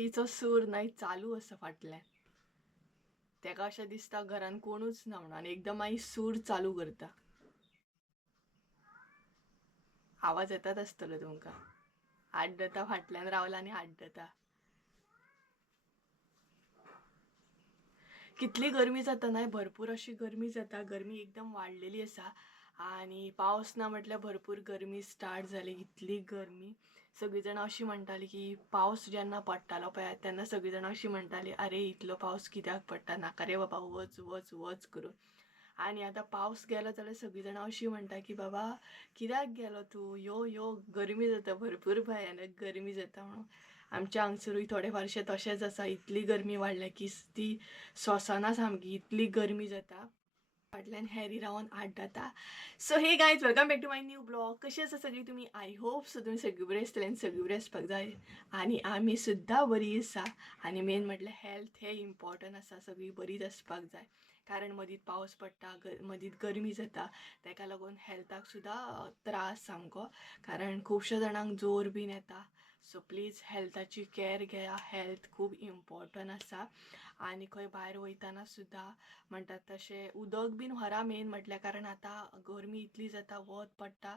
हॅरीचो सूर नाही चालू असं फाटल्यान. तेका अशें दिसता घरान कोणूच ना म्हणून, आनी एकदम मागीर सूर चालू करता. आवाज येतात आसतलो तुमकां. आड्डता फाटल्यान रावला आनी आड्डता. कितली गरमी जाता ना, भरपूर अशी गरमी जाता. गरमी एकदम वाडलेली आसा आणि पावस ना म्हटल्यार भरपूर गरमी स्टार्ट जाली. इतली गरमी. सगळीं जाणां अशी म्हणटाली की पावस जेन्ना पडटालो पळय तेन्ना सगळीं जाणां अशी म्हणटाली अरे इतलो पावस कित्याक पडटा, नाका रे बाबा वच वच वच करून. आणि आता पावस गेलो जाल्यार सगळीं जाणां अशी म्हणटा की बाबा कित्याक गेलो तूं, यो यो गरमी जाता, भरपूर भयानक गरमी जाता म्हणून. आमच्या हांगसरूय थोडे फारशे तशेंच आसा. इतली गरमी वाडल्या की ती सोंसना सामकी, इतली गरमी जाता. फाटल्यान हॅरी रावन आड्डता. So hey guys, welcome back to my new blog. कशी आसा सगळीं तुमी? आय होप सो तुमी सगळीं बरी आसतली आनी सगळीं बरी आसपाक जाय. आनी आमी सुद्दां बरी आसा. आनी मेन म्हटल्यार हेल्थ हे इम्पॉर्टंट आसा. सगळीं बरीच आसपाक जाय. कारण मदींच पावस पडटा, मदींच गरमी जाता, ताका लागून हेल्थाक सुद्दां त्रास सामको. कारण खुबश्या जाणांक जोर बीन येता. सो प्लीज हेल्थाची कॅर घेया. हेल्थ खूब इम्पॉर्टंट आसा. आनी खंय भायर वयताना सुद्दां म्हणटात तशें उदक बीन व्हरा मेन म्हटल्यार. कारण आतां गरमी इतली जाता, वत पडटा,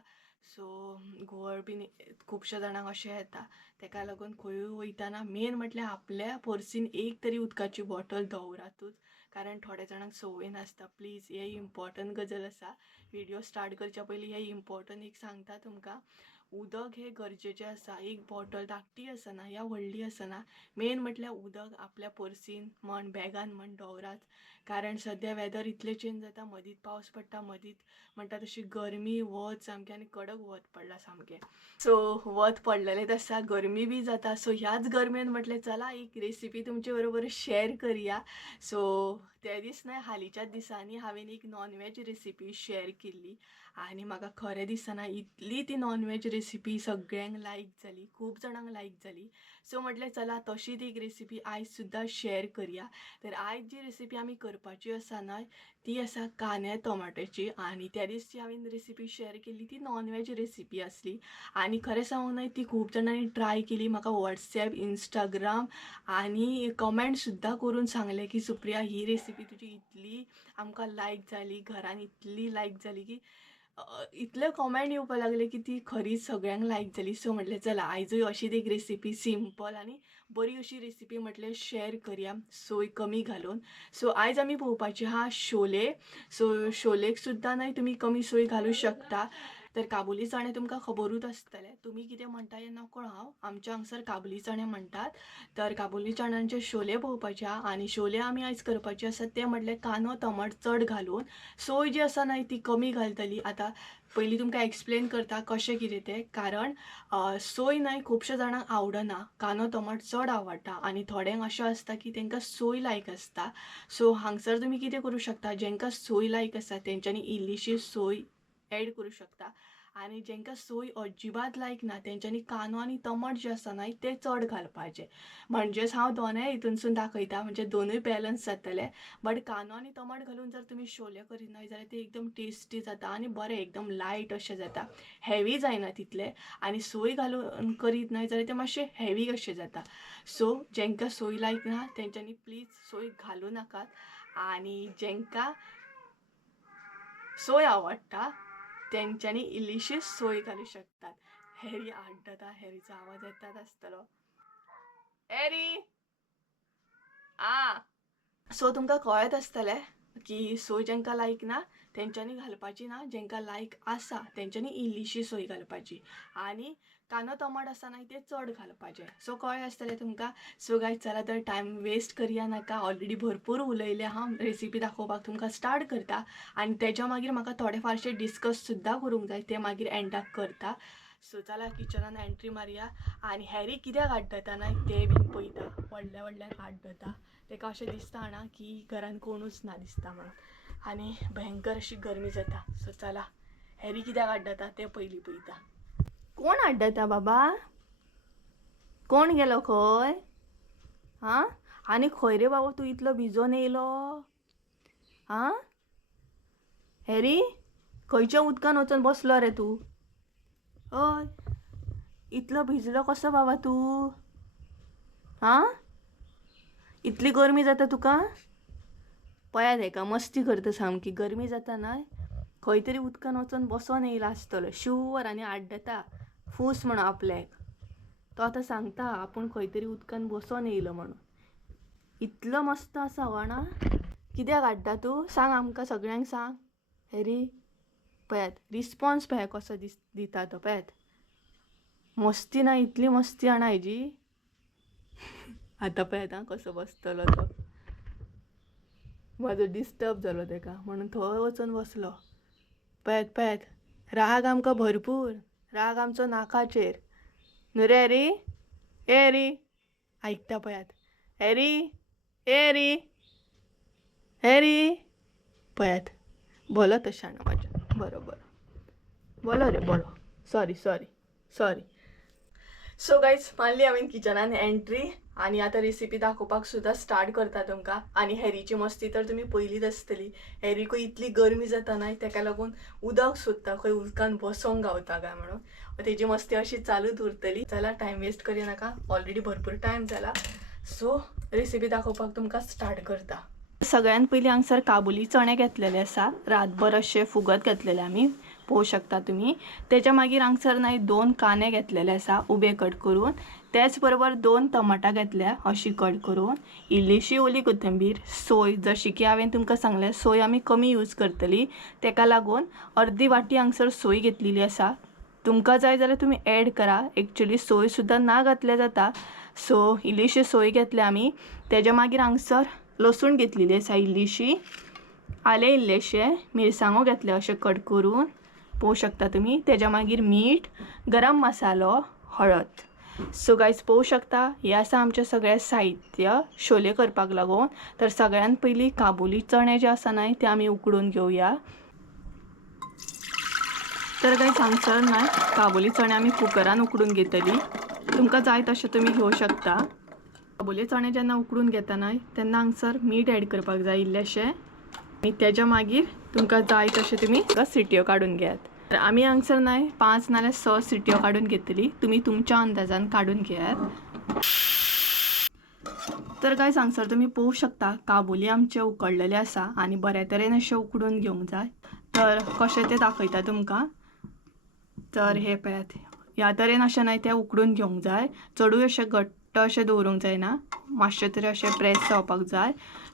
सो घुंवळ बीन खुबश्या जाणांक अशें येता. ताका लागून खंयूय वयताना मेन म्हटल्यार आपल्या पर्सीन एक तरी उदकाची बॉटल दवरातूच. कारण थोड्या जाणांक संवय नासता. प्लीज हे इम्पॉर्टंट गजाल आसा. व्हिडिओ स्टार्ट करच्या पयलीं हे इम्पॉर्टंट एक सांगता तुमकां. उदक हे गरजेचें आसा. एक बॉटल धाकटी आसना या व्हडली आसना, मेन म्हटल्यार उदक आपल्या पर्सीन म्हण बॅगान म्हण दवरात. कारण सद्या वेदर इतलें चेंज जाता, मदींच पावस पडटा, मदींच म्हणटा तशी गरमी, वत सामकें आनी कडक वत पडला सामकें. सो वत पडलेलेंच आसा, गरमी बी जाता. सो ह्याच गरमेन म्हटलें चला एक रेसिपी तुमचे बरोबर शेअर करुया. सो ते दीस न्हय, हालींच्याच दिसांनी हांवें एक नॉनवेज रेसिपी शेअर केल्ली आनी म्हाका खरें दिसना इतली ती नॉनवेज रेसिपी सगळ्यांक लायक जाली, खूब जाणांक लायक जाली. सो म्हटलें चला तशीच एक रेसिपी आयज सुद्दां शेअर करुया. तर आयज जी रेसिपी आमी करपाची आसा न्हय ती आसा कांदे टोमाटोची. आनी त्या दिसची हांवें रेसिपी शेअर केल्ली ती नॉनवेज रेसिपी आसली. आनी खरें सांगूंक न्हय ती खूब जाणांनी ट्राय केली. म्हाका वॉट्सॅप, इंस्टाग्राम आनी कमेंट सुद्दां करून सांगलें की सुप्रिया ही रेसिपी तुजी इतली आमकां लायक जाली, घरान इतली लायक जाली की इतले कमेंट येवपाक लागले की ती खरीच सगळ्यांक लायक जाली. सो म्हटलें चला आयजूय अशीच एक रेसिपी सिंपल आनी बरी अशी रेसिपी म्हटलें शेअर करुया, सोय कमी घालून. सो आयज आमी पळोवपाची आहा शोले. सो शोलेक सुद्दां न्हय तुमी कमी सोय घालूं शकता. तर काबुली चणे तुमकां खबरूच आसतले. तुमी कितें म्हणटा हें नकळो हांव, आमच्या हांगसर काबुली चणे म्हणटात. तर काबुली चण्यांचे शोले पळोवपाचे आहा. आनी शोले आमी आयज करपाचे आसात ते म्हटल्यार कांदो टमाट चड घालून. सोय जी आसा न्हय ती कमी घालतली. आतां पयलीं तुमकां एक्सप्लेन करता कशें कितें तें. कारण सोय न्हय खुबश्या जाणांक आवडना, कांदो टमाट चड आवडटा आनी थोड्यांक अशें आसता की तांकां सोय लायक आसता. सो हांगसर तुमी कितें करूं शकता, जांकां सोय लायक आसा तेंच्यांनी इल्लीशी सोय एड करूं शकता. आनी जांकां सोय अजिबात लायक ना तेंच्यांनी कांदो आनी टमाट जे आसा न्हय ते चड घालपाचे. म्हणजेच हांव दोनूय हितूनसून दाखयता, म्हणजे दोनूय बॅलन्स जातले. बट कांदो आनी टमाट घालून जर तुमी शोले करीत न्हय जाल्यार ते एकदम टेस्टी जाता आनी बरें एकदम लायट अशें जाता. हेवी जायना तितले. आनी सोय घालून करीत न्हय जाल्यार ते मातशे हेवी अशें जाता. सो जांकां सोय लायक ना तेंच्यांनी प्लीज सोय घालूं नाकात. आनी जांकां सोय आवडटा तेंच्यांनी इल्लीशी सोय घालूं शकतात. हॅरी आड्डता, हॅरीचो आवाज येतात आसतलो. हॅरी सो तुमकां कळत आसतलें की सोय जांकां लायक ना तेंच्यांनी घालपाची ना, जांकां लायक आसा तेंच्यांनी इल्लीशी सोय घालपाची. आनी कांदो टमाट आसा न्हय ते चड घालपाचे. सो कळ्ळें आसतलें तुमकां. सो गायज चला तर टायम वेस्ट करुया नाका. ऑलरेडी भरपूर उलयलें हांव. रेसिपी दाखोवपाक तुमकां स्टार्ट करता आनी तेच्या मागीर म्हाका थोडे फारशे डिस्कस सुद्दां करूंक जाय, ते मागीर एंडाक करता. सो चला किचनान एंट्री मारया. आनी हॅरी कित्याक आड्डता न्हय तें बीन पळयता. व्हडल्या व्हडल्यान आड्डता. ताका अशें दिसता ना की घरान कोणूच ना दिसता म्हणून. आनी भयंकर अशी गरमी जाता. सो चला हॅरी कित्याक आड्डता तें पयलीं पळयता. कोण आड्डता बाबा? कोण गेलो खंय? हां, आनी खंय रे बाबा तूं इतलो भिजून येयलो? हां हॅरी, खंयच्या उदकान वचून बसलो रे तूं? हय, इतलो भिजलो कसो बाबा तूं? हां इतली गरमी जाता तुका पळयात हेका मस्ती करता सामकी गरमी जाता ना खंय तरी उदकान वचून बसोन येयला आसतलो शिवर आनी आड्डता फूस म्हणून आपल्याक तो आतां सांगता आपूण खंय तरी उदकान बसोन येयलो म्हणून इतलो मस्त आसा वाणा कित्याक हाडटा तूं सांग आमकां सगळ्यांक सांग हेरी पळयात रिस्पॉन्स पळय कसो दिता तो पळयात मस्ती ना इतली मस्ती आना हेजी आतां पळयात आं कसो बसतलो तो म्हाजो डिस्टर्ब जालो तेका म्हणून थंय वचून बसलो पळयात पळयात राग आमकां भरपूर राग आमचो नाकाचेर न्हू रे हॅरी ए हॅरी आयकता पळयात हॅरी ए हॅरी हॅरी पळयात बोलो तो शाणो म्हाज्या बरोबर बोलो रे बोलो sorry sorry sorry so guys मारली हांवें किचनान एंट्री आनी आतां रेसिपी दाखोवपाक सुद्दां स्टार्ट करता तुमकां आनी हॅरीची मस्ती तर तुमी पयलीच आसतली हॅरीकूय इतली गरमी जाता ना तेका लागून उदक सोदता खंय उदकान बसोंक गावता काय म्हणून तेजी मस्ती अशी चालूच उरतली चला टायम वेस्ट करिनाका ऑलरेडी भरपूर टायम जाला सो रेसिपी दाखोवपाक तुमकां स्टार्ट करता सगळ्यात पयलीं हांगसर काबुली चणे घेतलेले आसा रातभर अशे फुगत घातलेले आमी पळोवंक शकता तुमी तेच्या मागीर हांगसर नाही 2 कांदे घेतलेले आसा उबे कट करून त्याच बरोबर 2 टमाटा घेतल्या अशी कट करून इल्लीशी ओली कोथिंबीर सोय जशी की हांवें तुमकां सांगलें सोय आमी कमी यूज करतली तेका लागून अर्दी वाटी हांगसर सोय घेतलेली आसा तुमकां जाय जाल्यार तुमी ॲड करा एक्चुअली सोय सुद्दां ना घातल्या जाता सो इल्लीशी सोय घेतल्या आमी तेच्या मागीर हांगसर लसूण घेतलेली आसा इल्लीशी आले इल्लेशे मिरसांगो घेतले अशे कट करून पळोवंक शकता तुमी तेच्या मागीर मीठ गरम मसालो हळद सो गायज पळोवंक शकता हे आसा आमचे सगळे साहित्य शोले करपाक लागून तर सगळ्यात पयलीं काबुली चणे जे आसा न्हय ते आमी उकडून घेवया तर गायज हांगसर न्हय काबुली चणे आमी कुकरान उकडून घेतली तुमकां जाय तशें तुमी घेवंक शकता काबुली चणे जेन्ना उकडून घेता न्हय तेन्ना हांगसर मीठ ॲड करपाक जाय इल्लेशें आनी तेच्या मागीर तुमकां जाय तशें तुमी सिटयो काडून घेयात तर आमी हांगसर न्हय 5 नाल्यार 6 सिटयो काडून घेतली तुमी तुमच्या अंदाजान काडून घेयात तर गायज हांगसर तुमी पळोवंक शकता काबुली आमचे उकडलेले आसा आनी बऱ्या तरेन अशें उकडून घेवंक जाय तर कशें तें दाखयता तुमकां तर हे पळयात ह्या तरेन अशें न्हय तें उकडून घेवंक जाय चडूय अशें घट्ट अशें दवरूंक जायना मातशें तरी अशें प्रेस जावपाक जाय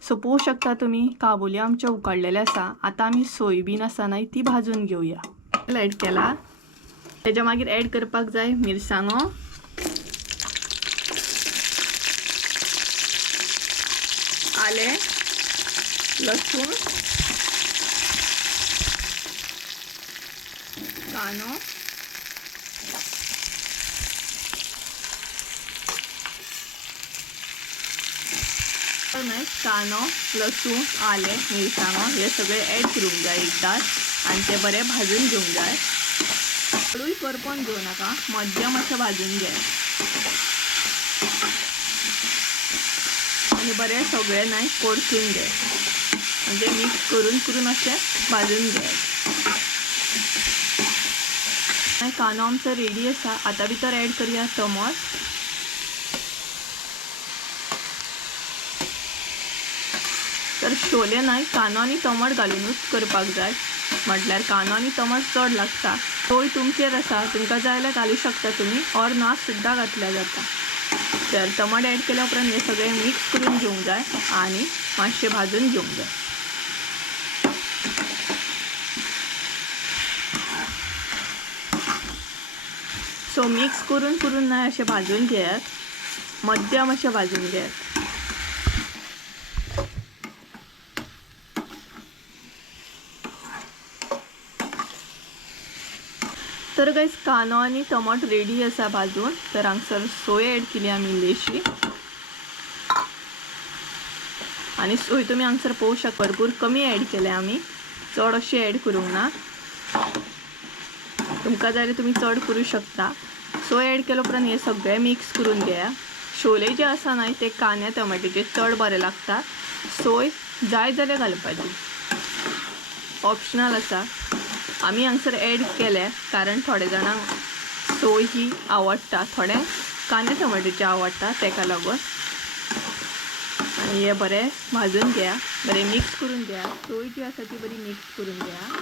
सो पळोवंक शकता तुमी काबुली आमचे उकडलेले आसा आतां आमी सोय बीन आसा न्हय ती भाजून घेवया ॲड केला तेच्या मागीर ॲड करपाक जाय मिरसांगो आले लसूण कांदो नाही कांदो लसूण आले मिरसांगो हे सगळे ॲड करूंक जाय एकदाच आणि ते बरे भाजून घेवंक जाय चडूय करपून घेवं नाका मध्यम अशें भाजून घे आणि बरे सगळे नाही परतून घे म्हणजे मिक्स करून करून अशें भाजून घे कांदो आमचो रेडी आसा आतां भितर ॲड करूया टमाट तर शोले नाही कांदो आनी टमाट घालूनच करपाक जाय म्हटल्यार कांदो आनी टमाट चड लागता सोय तुमचेर आसा तुमकां जाय जाल्यार घालूं शकता तुमी ऑर ना सुद्दां घातल्या जाता तर टमाट ॲड केल्या उपरांत हे सगळें मिक्स करून घेवंक जाय आनी मातशें भाजून घेवंक जाय सो मिक्स करून करून ना अशें भाजून घेयात मध्यम अशें भाजून घेयात तर गायज कांदो आनी टमाट रेडी आसा भाजून तर हांगसर सोय ॲड केली आमी इल्लीशी आनी सोय तुमी हांगसर पळोवंक शकता भरपूर कमी ॲड केल्या आमी चड अशी ॲड करूंक ना तुमकां जाय जाल्यार तुमी चड करूं शकता सोय ॲड केल्या उपरांत हे सगळें मिक्स करून घेया शोले जे आसा न्हय ते कांद्या टमाट्याचे चड बरें लागता सोय जाय जाल्यार घालपाची ऑप्शनल आसा आमी हांगसर ॲड केले कारण थोडे जाणांक सोय ही आवडटा थोड्यांक कांदे टमाट्याची आवडटा तेका लागून आणि हे बरें भाजून घ्या, बरें मिक्स करून घ्या. सोय जी आसा ती बरी मिक्स करून घ्या.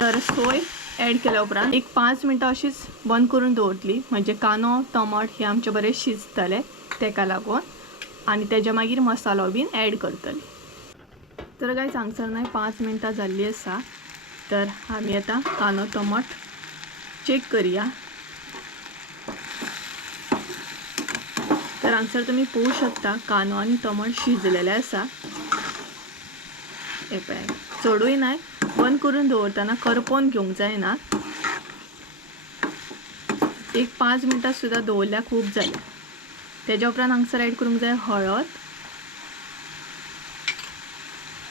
तर सोय ॲड केल्या उपरांत एक 5 मिनटां अशीच बंद करून दवरतली, म्हणजे कांदो टमाट हे आमचे बरें शिजतले तेका लागून. आणि तेज्या मागीर मसालो बीन ॲड करतली. तर गायज हांगसर न्हय 5 मिनटां जाल्ली आसा. तर आमी आतां कांदो टमाट चेक करुया. तर हांगसर तुमी पळोवंक शकता कांदो आनी टमाट शिजलेले आसा. हे पळय, चडूय नाय, बंद करून दवरतना करपोवन घेवंक जायना. एक 5 मिनटां सुद्दां दवरल्यार खूब जालें. तेज्या उपरांत हांगसर ॲड करूंक जाय हळद,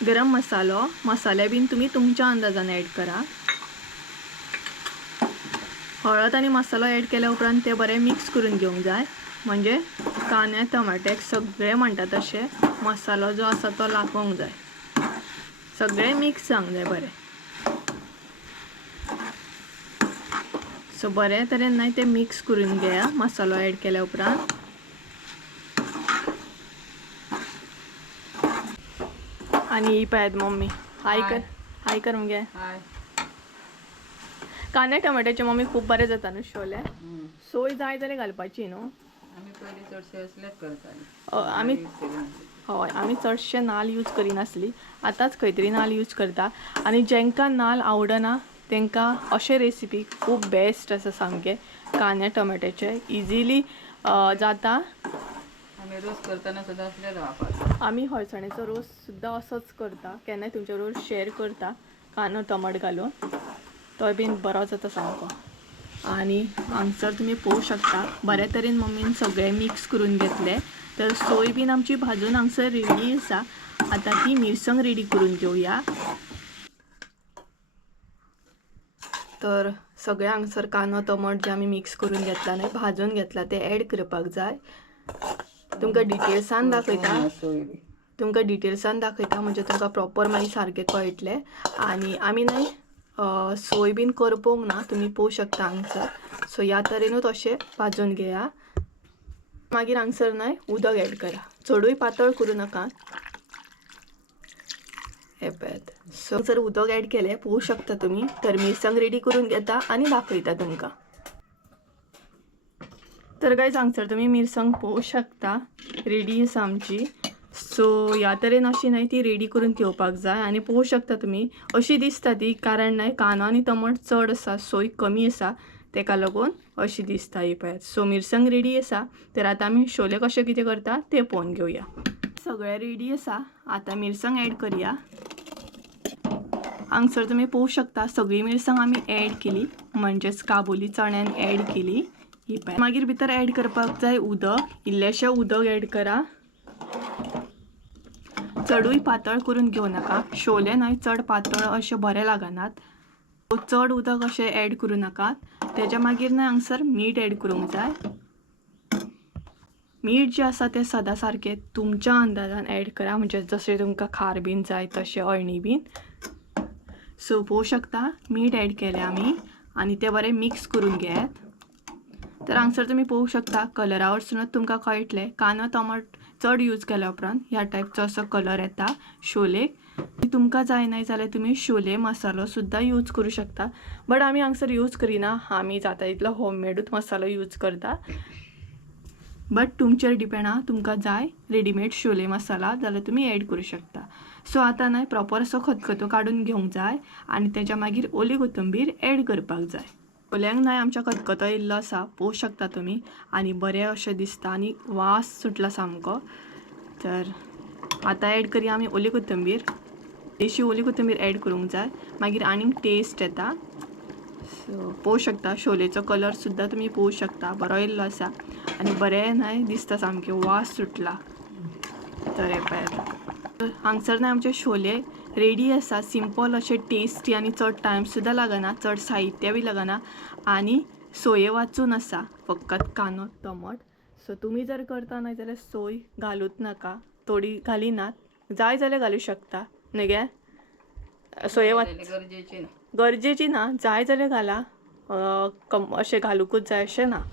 गरम मसालो. मसाले बीन तुम्ही तुमच्या अंदाजान ॲड करा. हळद आणि मसालो ॲड केल्या उपरांत ते बरें मिक्स करून घेवंक जाय, म्हणजे कांद्या टमाट्याक सगळे म्हणटा तशें मसालो जो आसा तो लागोंक जाय. सगळे मिक्स जावंक जाय बरें. सो बरें तरेन न्हय ते मिक्स करून घेया मसालो ॲड केल्या उपरांत. आणि ही पळयात मम्मी हाय कर मगे. कांदे टमाट्याचे मम्मी खूप बरे जाता न्हू शोले. सोय जाय जाल्यार घालपाची न्हू. आमी हय आमी चडशे नाल्ल यूज करिनासली, आतांच खंय तरी नाल्ल यूज करता. आनी जेंकां नाल्ल आवडना तेंकां अशे रेसिपी खूब बेस्ट आसा सामके कांद्या टमाट्याचे. इजिली जाता. रोस करताना सुद्धा आमी हळसाण्याचो रोस सुद्दां असोच करता, केन्नाय तुमच्या बरोबर शेअर करता कांदो टमाट घालून. तो बीन बरो जाता सामको. आणि हांगसर तुमी पळोवंक शकता बरे तरेन मम्मीन सगळे मिक्स करून घेतले. तर सोय बीन आमची भाजून हांगसर रेडी आसा. आतां ती मिरसांग रेडी करून घेवया. तर सगळे हांगसर कांदो टमाट जे आमी मिक्स करून घेतला न्हय, भाजून घेतला, ते ॲड करपाक जाय. तुमकां डिटेल्सान दाखयता म्हणजे तुमकां प्रॉपर मागीर सारकें कळटलें. आनी आमी न्हय सोय बीन करपोंक ना, तुमी पळोवंक शकता हांगसर. सो ह्या तरेनूच अशें भाजून घेया. मागीर हांगसर न्हय उदक ॲड करा. चडूय पातळ करूं नाका. हे पळयात. सो जर उदक ॲड केलें पळोवंक शकता तुमी. तर मिरसांग रेडी करून घेता आनी दाखयता तुमकां. तर गायज हांगसर तुमी मिरसांग पळोवंक शकता रेडी आसा आमची. सो ह्या तरेन अशी न्हय ती रेडी करून घेवपाक जाय. आनी पळोवंक शकता तुमी अशी दिसता ती, कारण न्हय कांदो आनी टमाट चड आसा, सोय कमी आसा, तेका लागून अशी दिसता ही पळयात. सो मिरसांग रेडी आसा. तर आतां आमी शोले कशे कितें करता ते पळोवन घेवया. सगळे रेडी आसा. आतां मिरसांग ॲड करया. हांगसर तुमी पळोवंक शकता सगळी मिरसांग आमी ॲड केली, म्हणजेच काबुली चण्यान ॲड केली. ही पळय. मागीर भितर ॲड करपाक जाय उदक. इल्लेशें उदक ॲड करा. चडूय पातळ करून घेवं नाका. शोले न्हय चड पातळ अशे बरे लागनात. चड उदक अशें ॲड करूं नाकात. तेज्या मागीर न्हय हांगसर मीठ ॲड करूंक जाय. मीठ जे आसा ते सदां सारकें तुमच्या अंदाजान ॲड करा, म्हणजे जशें तुमकां खार बीन जाय तशें, अळणी बीन. सो पळोवंक शकता मीठ ॲड केलें आमी आनी ते बरें मिक्स करून घेयात. तर हांगसर तुमी पळोवंक शकता कलरा वरसूनच तुमकां कळटलें कांदो टमाट चड यूज केल्या उपरांत ह्या टायपचो असो कलर येता शोलेक. तुमकां जाय नाय जाल्यार तुमी शोले मसालो सुद्दां यूज करूं शकता. बट आमी हांगसर यूज करिना. आमी जाता तितलो होममेडूच मसालो यूज करता. बट तुमचेर डिपेंड आहा. तुमकां जाय रेडीमेड शोले मसाला जाल्यार तुमी ॲड करूं शकता. सो आतां न्हय प्रॉपर असो खतखतो काडून घेवंक जाय आनी तेज्या मागीर ओली कोथंबीर ॲड करपाक जाय. शोल्यांक न्हय आमच्या खतखतो येयल्लो आसा, पळोवंक शकता तुमी. आनी बरें अशें दिसता आनी वास सुटला सामको. तर आतां ॲड करया आमी ओली कोथंबीर. देशी ओली कोथंबीर ॲड करूंक जाय, मागीर आनीक टेस्ट येता. सो पळोवंक शकता शोलेचो कलर सुद्दां तुमी पळोवंक शकता बरो येयल्लो आसा आनी बरें न्हय दिसता सामकें, वास सुटला. तर हे पळयात हांगसर न्हय आमचे शोले रेडी आसा. सिंपल अशें टेस्टी आनी चड टायम सुद्दां लागना, चड साहित्य बी लागना आनी सोये वाचून आसा, फकत कांदो टमाट. सो तुमी जर करता न्हय जाल्यार सोय घालूच नाका. थोडी घालिनात, जाय जाल्यार घालूं शकता न्हय गे. सोये गरजेची ना, जाय जाल्यार घाला. अशें घालूंकूच जाय अशें ना.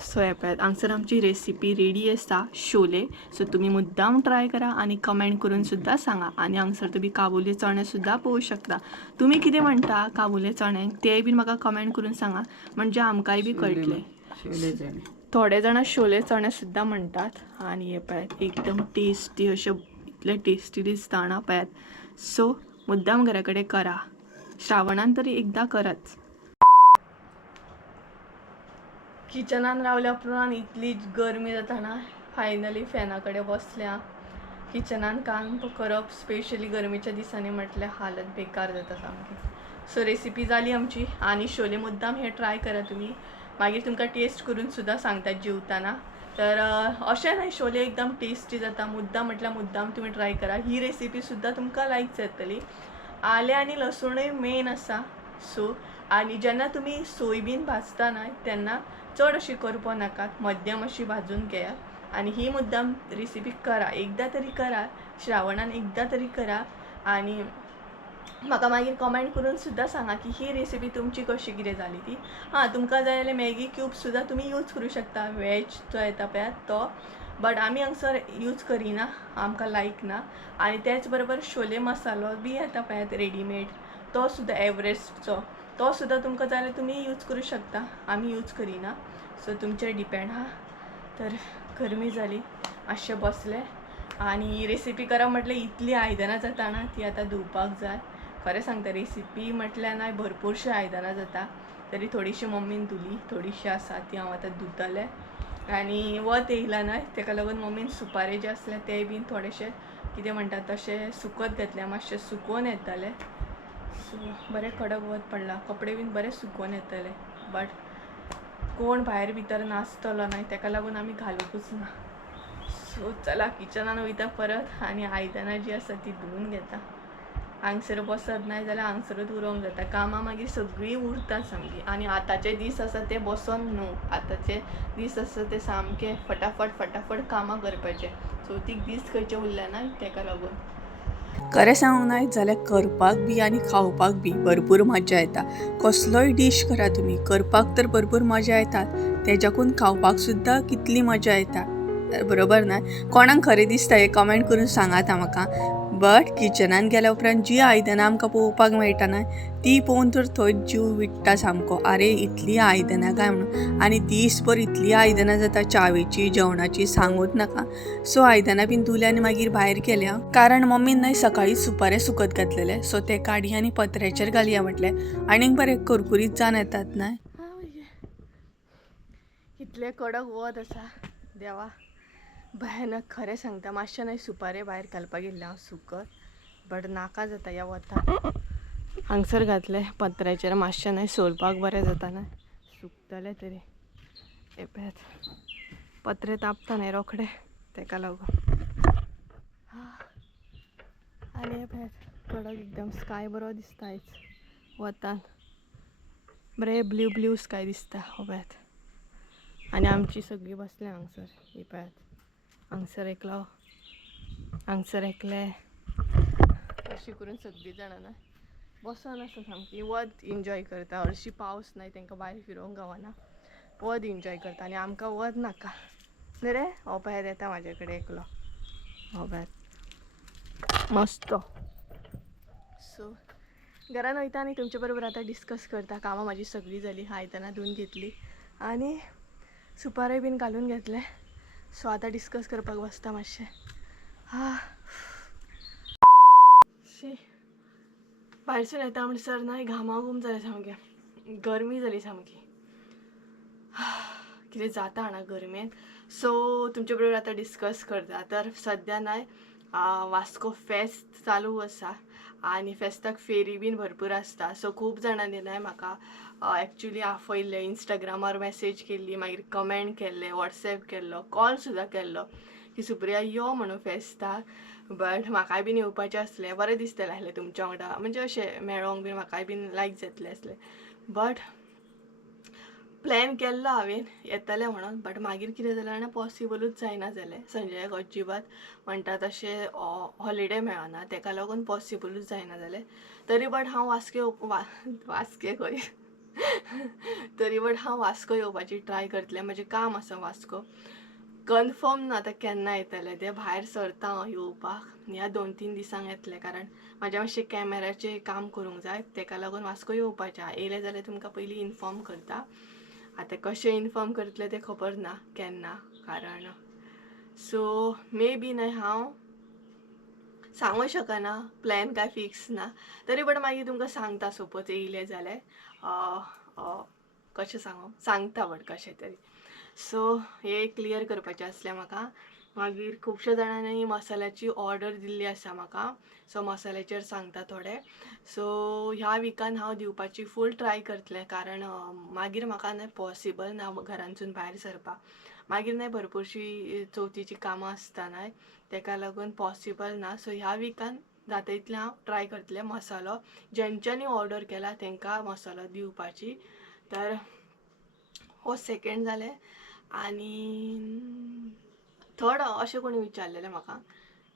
सो येपळ्यात हांगसर आमची रेसिपी रेडी आसा शोले. सो तुम्ही मुद्दाम ट्राय करा आणि कमेंट करून सुद्धा सांगा. आणि हांगसर तुम्ही काबुली चणे सुद्धा पळोवंक शकता. तुम्ही कितें म्हणटा काबुले चणे तेय बीन म्हाका कमेंट करून सांगा, म्हणजे आमकांय बी कळटलें. शेवले चणे. थोडे जाणां शोले चणे सुद्धा म्हणतात. आणि हे पळयात एकदम टेस्टी असे इतले टेस्टी दिसता ना पळयात. सो मुद्दाम घरा कडेन करा, श्रावणान तरी एकदां कराच. किचनान रावल्या उपरांत इतली गरमी जाता ना, फायनली फॅना कडेन बसल्या. किचनान काम करप स्पेशली गरमेच्या दिसांनी म्हटल्यार हालत बेकार जाता सामकी. सो रेसिपी जाली आमची. आणि शोले मुद्दाम हे ट्राय करा तुमी, मागीर तुमकां टेस्ट करून सुद्धा सांगतात जेवताना. तर अशें न्हय, शोले एकदम टेस्टी जाता. मुद्दाम म्हटल्यार मुद्दाम तुमी ट्राय करा. ही रेसिपी सुद्धा तुमकां लायक जातली. आले आनी लसूणय मेन आसा. सो आणि जेन्ना तुमी सोयबीन भाजता ना तेन्ना चड अशी करपो नाकात, मध्यम अशी भाजून घेयात. आणि ही मुद्दाम रेसिपी करा, एकदा तरी करा, श्रावणान एकदा तरी करा. आणि म्हाका मागीर कमेंट करून सुद्धा सांगा की ही रेसिपी तुमची कशी कितें जाली ती. हां, तुमकां जाय जाल्यार मॅगी क्यूब सुद्धा तुम्ही यूज करू शकता, वेज जो येता पळयात तो. बट आमी हांगसर यूज करिना, आमकां लायक ना. आणि त्याच बरोबर शोले मसालो बी येता पळयात रेडीमेड, तो सुद्धा एव्हरेस्टचो, तो सुद्धा तुमकां जाय जाल्यार तुमी यूज करू शकता. आमी यूज करिना. सो तुमचेर डिपेंड हा. तर गरमी जाली, मातशें बसले. आणि रेसिपी करप म्हटल्यार इतली आयदनां जाता ना, ती आतां धुवपाक जाय. खरें सांगता, रेसिपी म्हटल्यार ना भरपूरशी आयदनां जाता. तरी थोडीशी मम्मीन धुली, थोडीशी आसा ती हांव आतां धुतलें. आणि वत येयलां ना, ताका लागून मम्मीन सुपारे जे आसले ते बीन थोडेशे कितें म्हणटात तशें सुकत घातले, मातशें सुकोवन येतले. सो बरें कडक वत पडला, कपडे बीन बरें सुकोवन येतले. बट कोण भायर भितर नासतलो न्हय, ताका लागून आमी घालूंकूच ना. सो चला किचनान वयता परत आणि आयदनां जी आसा ती धुवून घेता. हांगसर बसत नाही जाल्यार हांगसरूच उरोवंक जाता. कामां मागीर सगळीं उरता सामकी. आणि आतांचे दीस आसा ते बसोन न्हू, आतांचे दीस आसा ते सामके फटाफट कामां करपाचे. चवथीक दीस खंयचे उरले ना, ताका लागून. खरें सांगूंक नाय जाल्यार करपाक बी आनी खावपाक बी भरपूर मजा येता. कसलोय डीश करा तुमी, करपाक तर भरपूर मजा येता, तेज्याकून खावपाक सुद्धा कितली मजा येता. बरोबर ना? कोणाक खरें दिसता हें कमेंट करून सांगात म्हाका. बट किचनान गेल्या उपरांत जी आयदनां आमकां पळोवपाक मेळटा ना, ती पळोवन तर थंयच जीव विट्टा सामको. आरे इतली आयदनां काय म्हणून. आणि दिसभर इतली आयदनां जाता, च्यावेची, जेवणाची सांगूच नाका. सो आयदनां बीन धुली आनी मागीर भायर गेल्या, कारण मम्मीन न्हय सकाळीं सुपारे सुकत घातलेले. सो ते काडी आनी पत्र्याचेर घालया म्हटलें, आनीक बरें कुरकुरीत जावन येतात न्हय. इतले कडक वत आसा देवा, भयानक. खरें सांगता, मातशें न्हय सुपारे भायर घालपाक गेल्ले हांव सुकत, बट नाका जाता ह्या वताक. हांगसर घातले पत्र्याचेर, मातशें न्हय सोलपाक बरें जाता न्हय, सुकतले तरी. हे पळयात, पत्रे तापता न्हय रोखडे, ताका लागून. आनी हे पळयात कडक एकदम. स्काय बरो दिसता आयज वतान, बरें ब्ल्यू स्काय दिसता. हो पळयात. आणि आमची सगळीं बसल्या हांगसर. हे पळयात, हांगसर एकलो, हांगसर एकले, अशी करून सगळीं जाणां ना बसून आसा सामकी. वत एन्जॉय करता. हरशी पावस न्हय, तांकां भायर फिरोवंक गावना, वत एन्जॉय करता. आनी आमकां वत नाका न्ही रे. हो पळयात येता म्हाजे कडेन एकलो, हो पळयात मस्त. सो घरान वयता आनी तुमचे बरोबर आतां डिस्कस करता. कामां म्हाजी सगळीं जाली, आयदनां धुवन घेतली आनी सुपारे बीन घालून घेतले. सो आतां डिस्कस करपाक बसता मातशें. भायरसून येता म्हणसर ना घामाघूम जालें सामकें, गरमी जाली सामकी. कितें जाता हांगा गरमेन. सो तुमचे बरोबर आतां डिस्कस करता. तर सद्या न्हय वास्को फेस्त चालू आसा आनी फेस्ताक फेरी बीन भरपूर आसता. सो खूब जाणांनी न्हय म्हाका एक्चुली आपयल्ले, इंस्टाग्रामार मेसेज केल्ली, मागीर कमेंट केल्ले, वॉट्सॅप केल्लो, कॉल सुद्दां केल्लो की सुप्रिया यो म्हणून फेस्ताक. बट म्हाकाय बीन येवपाचें आसलें, बरें दिसतलें आसलें तुमच्या वांगडा, म्हणजे अशें मेळोंक बीन म्हाकाय बीन लायक जातलें आसलें. बट प्लॅन केल्लो हांवें येतलें म्हणून, बट मागीर कितें जालें जाणां, पॉसिबलूच जायना जालें. संजयाक अजिबात म्हणटा तशें हॉलिडे मेळना, ताका लागून पॉसिबलूच जायना जालें. तरी बट हांव वास्के खंय तरी पण हांव वास्को येवपाची ट्राय करतलें. म्हजें काम आसा वास्को. कन्फर्म ना आतां केन्ना येतलें तें. भायर सरता हांव येवपाक. ह्या 2-3 दिसांक येतलें, कारण म्हाजें मातशें कॅमेराचें काम करूंक जाय. तेका लागून वास्को येवपाचें आहा. येयलें जाल्यार तुमकां पयलीं इन्फॉर्म करता. आतां कशें इन्फॉर्म करतलें तें खबर ना केन्ना, कारण सो मे बी न्हय हांव सांगूंक शकना. प्लॅन काय फिक्स ना. तरी पण मागीर तुमकां सांगता सपोज येयलें जाल्यार. कशें सांगता बट कशें तरी. सो हे क्लियर करपाचें आसलें म्हाका. मागीर खुबश्या जाणांनी मसाल्याची ऑर्डर दिल्ली आसा म्हाका. सो मसाल्याचेर सांगता थोडें. सो ह्या विकान हांव दिवपाची फूल ट्राय करतलें, कारण मागीर म्हाका न्हय पॉसिबल ना घरांतसून भायर सरपाक. मागीर न्हय भरपूरशीं चवथीची कामां आसता न्हय, तेका लागून पॉसिबल ना. सो ह्या विकान जाता इतलें हांव ट्राय करतलें मसालो जेंच्यांनी ऑर्डर केला तेंकां मसालो दिवपाची. तर हो सेकंड जालें. आनी थर्ड अशें कोणी विचारलेलें म्हाका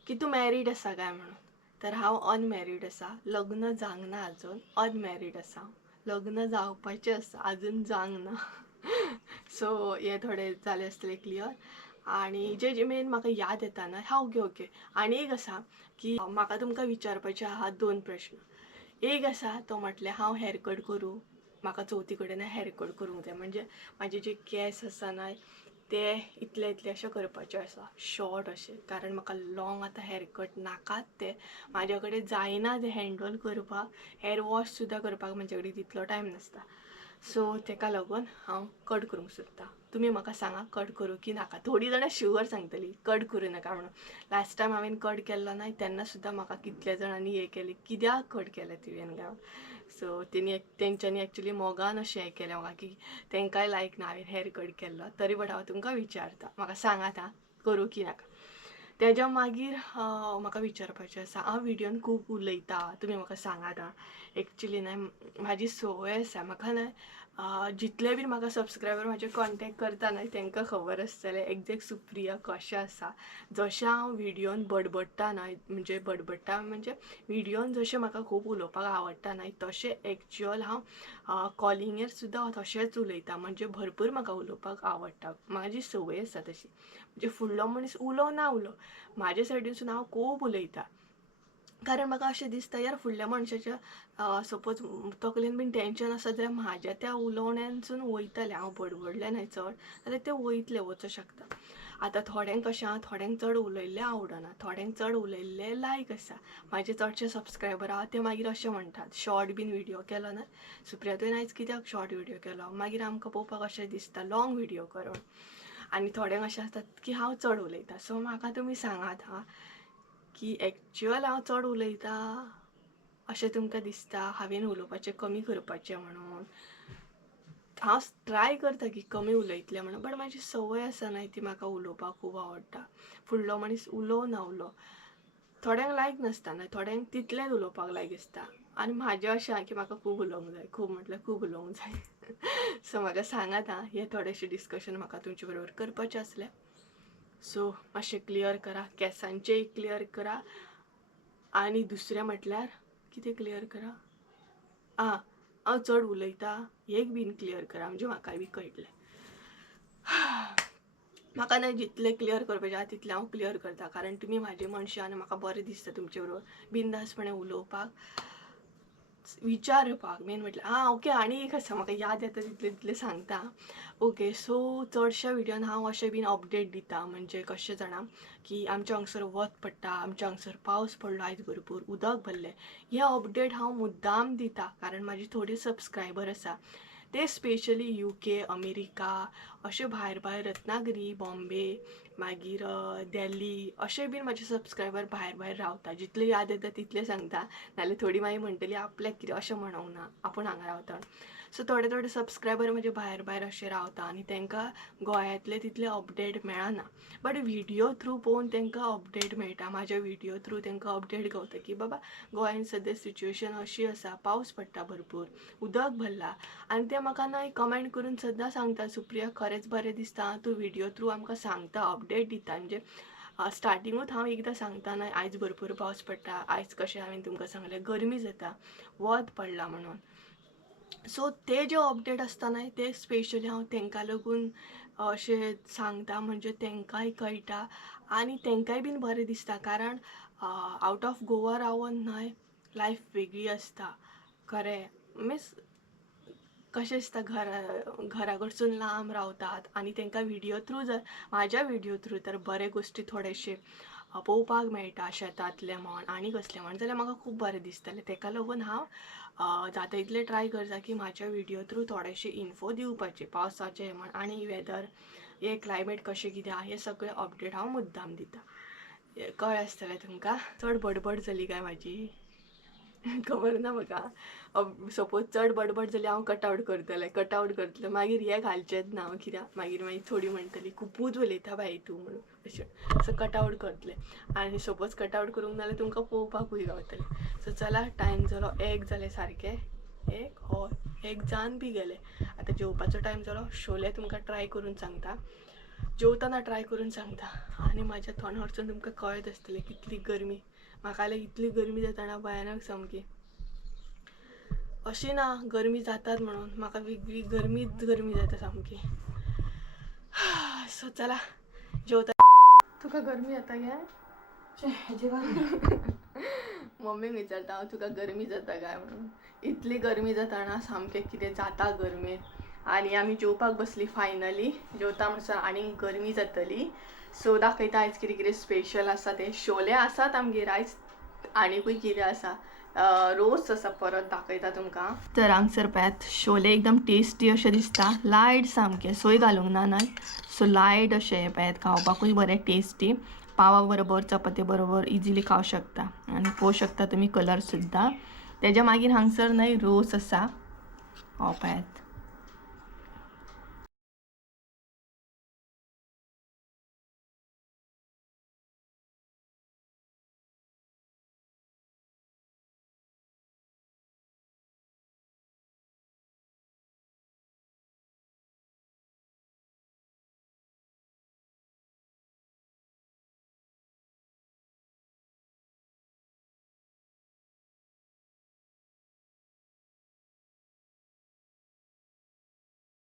की तूं मॅरीड आसा काय म्हणून. तर हांव अनमॅरीड आसा. लग्न जावंक ना आजून. अनमॅरीड आसा. लग्न जावपाचें आसा, आजून जावंक ना. सो हे थोडे जाले आसतले क्लियर. आनी जे मेन म्हाका याद येता ना, हा ओके. आनी एक आसा की म्हाका तुमकां विचारपाचे आहा 2 प्रश्न. एक आसा तो म्हटल्यार हांव हेअर कट करूं. म्हाका चवथी कडेन हेअर कट करूंक जाय. म्हणजे म्हाजे जे केस आसा न्हय ते इतले अशें करपाचे आसा, शॉर्ट अशें. कारण म्हाका लॉंग आतां हेअर कट नाकात ते. म्हाज्या कडेन जायना ते हँडल करपाक. हेअर वॉश सुद्दां करपाक म्हाजे कडेन तितलो टायम नासता. सो तेका लागून हांव कट करूंक सोदता. तुमी म्हाका सांगा कट करूं की नाका. थोडीं जाणां शुअर सांगतलीं कट करूं नाका म्हणून. लास्ट टायम हांवें कट केल्लो न्हय तेन्ना सुद्दां म्हाका कितल्या जाणांनी हे केलें, कित्याक कट केलें तुवें काय. सो तेंच्यांनी एक्चुली मोगान अशें हें केलें म्हाका की तेंकाय लायक ना हांवें हेअर कट केल्लो. तरी बट हांव तुमकां विचारता, म्हाका सांगात आं करूं की नाका. तेज्या मागीर म्हाका विचारपाचें आसा, हांव व्हिडियोन खूब उलयता, तुमी म्हाका सांगात आं. एक्चुली न्हय म्हाजी संवय आसा. म्हाका न्हय जितले बी म्हाका सबस्क्रायबर म्हाजे कॉन्टेक्ट करता न्हय तेंकां खबर आसतलें एग्जॅक्ट सुप्रिया कशें आसा. जशें हांव व्हिडियोन बडबडटा न्हय, म्हणजे बडबडटा म्हणजे व्हिडियोन जशें म्हाका खूब उलोवपाक आवडटा न्हय तशें एक्चुअल हांव कॉलिंगेर सुद्दां तशेंच उलयता. म्हणजे भरपूर म्हाका उलोवपाक आवडटा. म्हाजी संवय आसा तशी. म्हणजे फुडलो मनीस उलो ना उलो, म्हाजे सायडीनसून हांव खूब उलयतां. कारण म्हाका अशें दिसता यार फुडल्या मनशाच्या सपोज तकलेन बीन टेंशन आसा जाल्यार म्हाज्या त्या उलोवण्यांसून वयतलें. हांव बडबडलें न्हय चड जाल्यार तें वचूं शकता. आतां थोड्यांक कशें आहा, थोड्यांक चड उलयल्लें आवडना, थोड्यांक चड उलयल्लें लायक आसा. म्हाजे चडशे सबस्क्रायबर आहा ते मागीर अशें म्हणटात शॉर्ट बीन व्हिडियो केलो न्हय, सुप्रिया तुवें आयज कित्याक शॉर्ट व्हिडियो केलो. मागीर आमकां पळोवपाक अशें दिसता लॉंग व्हिडियो कर. आनी थोड्यांक अशें आसतात की हांव चड उलयतां. सो म्हाका तुमी सांगात हां की एक्चुअल हांव चड उलयतां अशें तुमकां दिसता, हांवें उलोवपाचें कमी करपाचें म्हणून. हांव ट्राय करता की कमी उलयतलें म्हणून, बट म्हाजी संवय आसा न्हय ती म्हाका उलोवपाक खूब आवडटा. फुडलो मनीस उलो ना उलो, थोड्यांक लायक नासता न्हय, थोड्यांक तितलेंच उलोवपाक लायक आसता. आनी म्हाजें अशें आहा की म्हाका खूब उलोवंक जाय, खूब म्हटल्यार खूब उलोवंक जाय. सो म्हाका सांगात आं, हे थोडेशें डिस्कशन म्हाका तुमचे बरोबर करपाचें आसलें. सो मातशें क्लियर करा, केंसांचेंय क्लियर करा. आनी दुसरें म्हटल्यार कितें क्लियर करा, हांव चड उलयतां हें बीन क्लियर करा, म्हणजे म्हाकाय बी कळटलें. म्हाका न्हय जितलें क्लियर करपाचें आहा तितलें हांव क्लियर करता. कारण तुमी म्हाजे मनशां आनी म्हाका बरें दिसता तुमचे बरोबर बिंदासपणे उलोवपाक, विचारपाक. मेन म्हटल्यार ओके. आनी एक आसा म्हाका याद येता तितलें सांगता. ओके, सो चडशा व्हिडियोन हांव अशें बीन अपडेट दिता. म्हणजे कशें जाणा की आमच्या हांगसर वत पडटा, आमच्या हांगसर पावस पडलो आयज भरपूर, उदक भरलें. हे अपडेट हांव मुद्दाम दिता कारण म्हाजी थोडी सबस्क्रायबर आसा ते स्पेशली UK, अमेरिका, अशे भायर रत्नागिरी, बॉम्बे, मागीर दिल्ली अशे बीन म्हाजे सबस्क्रायबर भायर रावता. जितले याद येता तितले सांगता, नाल्यार थोडी मागीर म्हणटली आपल्याक कितें अशें म्हणूंक ना, आपूण हांगा रावता. सो थोडे सबस्क्रायबर म्हजे भायर अशे रावता आनी तांकां गोंयांतले तितले अपडेट मेळना. बट व्हिडियो थ्रू पळोवन तांकां अपडेट मेळटा. म्हाज्या व्हिडियो थ्रू तांकां अपडेट गावता की बाबा गोंयान सद्या सिच्युएशन अशी आसा, पावस पडटा भरपूर, उदक भरला. आनी ते म्हाका न्हय कमेंट करून सद्दां सांगता सुप्रिया खरेंच बरें दिसता तूं व्हिडियो थ्रू आमकां सांगता, अपडेट दिता. म्हणजे स्टार्टिंगूच हांव एकदां सांगता न्हय आयज भरपूर पावस पडटा, आयज कशें हांवें तुमकां सांगलें गरमी जाता, वत पडला म्हणून. सो ते जे अपडेट आसता न्हय ते स्पेशली हांव तांकां लागून अशें सांगता, म्हणजे तांकांय कळटा आनी तांकांय बीन बरें दिसता. कारण आवट ऑफ गोवा रावून न्हय लायफ वेगळी आसता खरें. मिन्स कशें दिसता घरा कडसून लांब रावतात आनी तांकां व्हिडियो थ्रू जर म्हाज्या व्हिडियो थ्रू तर बरे गोश्टी थोडेशे पळोवपाक मेळटा, शेतांतले म्हण आनी कसले म्हण, जाल्यार म्हाका खूब बरें दिसतलें. ताका लागून हांव जाता इतलें ट्राय करता की म्हाज्या व्हिडियो थ्रू थोडेशे इन्फो दिवपाचे पावसाचे म्हण आनी वेदर हे क्लायमेट कशें कितें आहा हे सगळे अपडेट हांव मुद्दाम दिता. कळ्ळें आसतलें तुमकां. चड बडबड जाली काय म्हाजी खबर ना म्हाका. सपोज चड बडबड जाली हांव कटआवट करतलें मागीर हे घालचेंच ना हांव, कित्याक मागीर थोडी म्हणटली खुबूच उलयता बाई तूं म्हणून अशें. सो कटआवट करतलें आनी सपोज कटआवट करूंक ना जाल्यार तुमकां पळोवपाकूय गावतलें. सो चला टायम जालो 1 जालें सारकें. 1 हय 1 जावन बी गेलें. आतां जेवपाचो टायम जालो. शोले तुमकां ट्राय करून सांगता, जेवताना ट्राय करून सांगता. आनी म्हाज्या तोंडावरसून तुमकां कळत आसतलें कितली गरमी. म्हाका जाल्यार इतली गरमी जाताना भयानक सामकी. अशी ना गरमी जातात म्हणून, म्हाका वेगळी गरमीच गरमी जाता सामकी. सो चला जेवता. तुका गरमी जाता गे? मम्मीक विचारता हांव तुका गरमी जाता काय म्हणून. इतली गरमी जाताना सामकें कितें जाता गरमेन. आनी आमी जेवपाक बसली फायनली. जेवता म्हणसर आनी गरमी जातली. सो दाखयता आयज कितें कितें स्पेशल आसा तें. शोले आसात आमगेर आयज आनीकूय कितें आसा. रोस्ट आसा परत दाखयता तुमकां. तर हांगसर पळयात शोले एकदम टेस्टी अशें दिसता. लायट सामकें सोय घालूंक ना न्हय. सो लायट अशें पळयात खावपाकूय बरें टेस्टी. पावा बरोबर चपाती बरोबर इजिली खावं शकता. आनी पळोवं शकता तुमी कलर सुद्दां. तेज्या मागीर हांगसर न्हय रोस आसा. हो पळयात.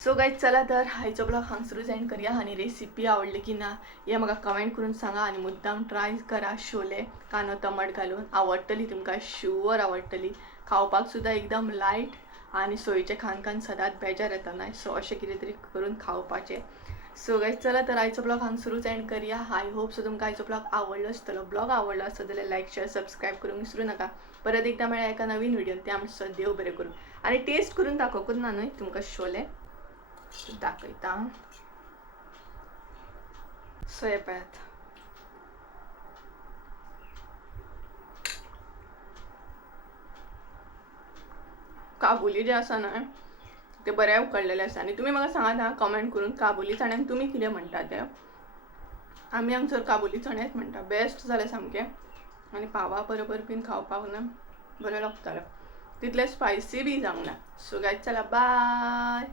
सो गायज चला तर आयचो ब्लॉग हांगसरूच एंड करूया. आनी रेसिपी आवडली की ना हे म्हाका कमेंट करून सांगा. आनी मुद्दाम ट्राय करा शोले कांदो टमाट घालून. आवडटली तुमकां, शुअर आवडटली. खावपाक सुद्दां एकदम लायट आनी सोयेचें खाण सदांच बेजार येता न्हय. सो अशें कितें तरी करून खावपाचें. सो गायज चला तर आयचो ब्लॉग हांगसरूच एंड करूया. आय होप सो तुमकां आयचो ब्लॉग आवडलो आसतलो. ब्लॉग आवडलो आसत जाल्यार लायक शेअर सबस्क्रायब करूंक विसरू नाका. परत एकदा मेळ्या एका नवीन व्हिडिओन. त्या म्हणसर देव बरें करूं. आनी टेस्ट करून दाखोवंकूच ना न्हय तुमकां शोले दाखयता. सो हे पळयात. काबुली जे आसा न्हय ते बरे उकडलेले आसा. आनी तुमी म्हाका सांगात हां कमेंट करून काबुली चण्यांक तुमी कितें म्हणटा ते. आमी हांगसर काबुली चणेच म्हणटा. बेस्ट जालें सामकें. आनी पावा बरोबर बीन खावपाक न्हय बरें लागतलें. तितलें स्पायसी बी जावंक ना. सो गायज चला बाय.